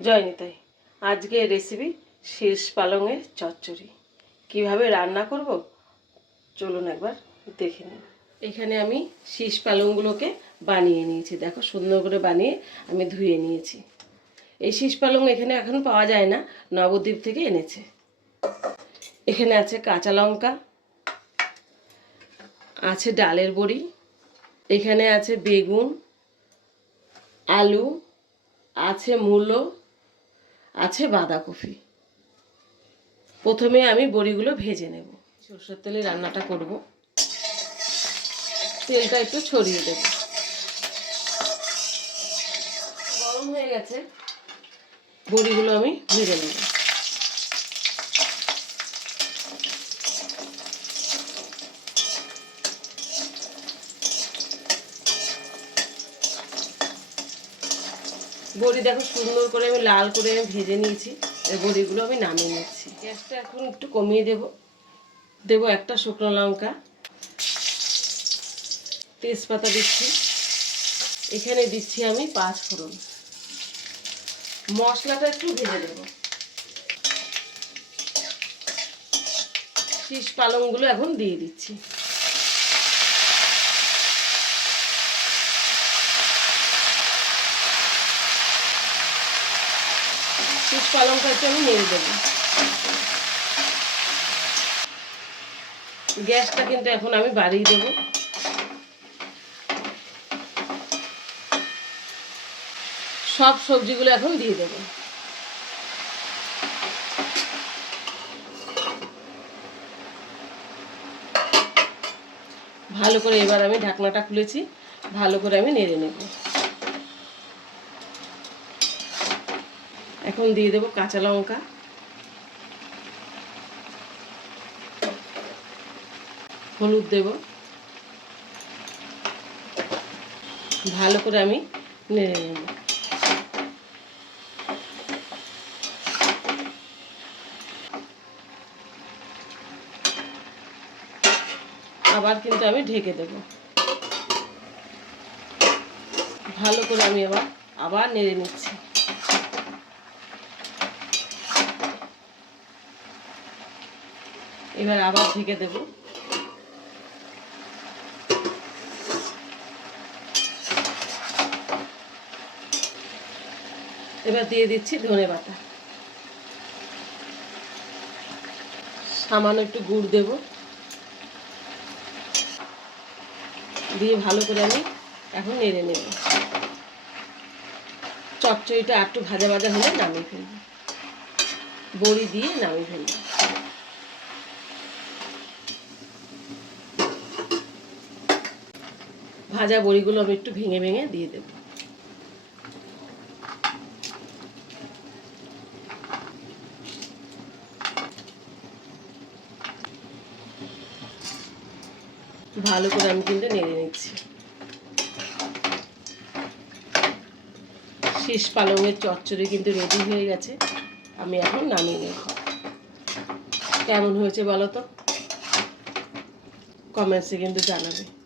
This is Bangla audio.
জয় নিতাই। আজকে রেসিপি শীষ পালংয়ের চচ্চড়ি। কীভাবে রান্না করব? চলুন একবার দেখে নিন এখানে আমি শীষ পালংগুলোকে বানিয়ে নিয়েছি। দেখো, সুন্দর করে বানিয়ে আমি ধুয়ে নিয়েছি। এই শীষ পালং এখানে এখন পাওয়া যায় না, নবদ্বীপ থেকে এনেছে। এখানে আছে কাঁচা লঙ্কা, আছে ডালের বড়ি, এখানে আছে বেগুন, আলু, আছে মূলো বাঁধাকপি। প্রথমে আমি বড়িগুলো ভেজে নেব। সরষের তেলে রান্নাটা করব। তেলটা একটু ছড়িয়ে দেব। গরম হয়ে গেছে। বড়িগুলো আমি ভেজে নেব। বড়ি দেখো সুন্দর করে আমি লাল করে আমি ভেজে নিয়েছি। বড়িগুলো আমি নামিয়ে নিচ্ছি। গ্যাসটা এখন একটু কমিয়ে দেব। দেব একটা শুকনো লঙ্কা। তেজপাতা দিচ্ছি। এখানে দিচ্ছি আমি পাঁচ ফোড়ন। মশলাটা একটু ভেজে দেব। শীষ পালংগুলো এখন দিয়ে দিচ্ছি। পালংটা একটু আমি নেড়ে দেবো। গ্যাসটা কিন্তু এখন আমি বাড়িয়ে দেব। সব সবজিগুলো এখন দিয়ে দেবো। ভালো করে এবার আমি ঢাকনাটা খুলেছি, ভালো করে আমি নেড়ে নেব। এখন দিয়ে দেবো কাঁচা লঙ্কা। হলুদ দেব। ভালো করে আমি নেড়ে নেব। আবার কিন্তু আমি ঢেকে দেব। ভালো করে আমি আবার আবার নেড়ে নিচ্ছি। এবার আবার ঢেকে দেব। এবার দিয়ে দিচ্ছি ধনে পাতা। সামান্য একটু গুড় দেব। দিয়ে ভালো করে আমি এখন নেড়ে নেব। চচ্চড়িটা একটু ভাজা ভাজা হলে নামিয়ে ফেলব। বড়ি দিয়ে নামিয়ে ফেলব। ভাজা বড়িগুলো আমি একটু ভেঙে ভেঙে দিয়ে দেব। ভালো করে আমি কিন্তু নেড়ে নিচ্ছি। শীষ পালংয়ের চচ্চড়ি কিন্তু রেডি হয়ে গেছে। আমি এখন নামিয়ে নেব। কেমন হয়েছে বলো তো? কমেন্টসে কিন্তু জানাবে।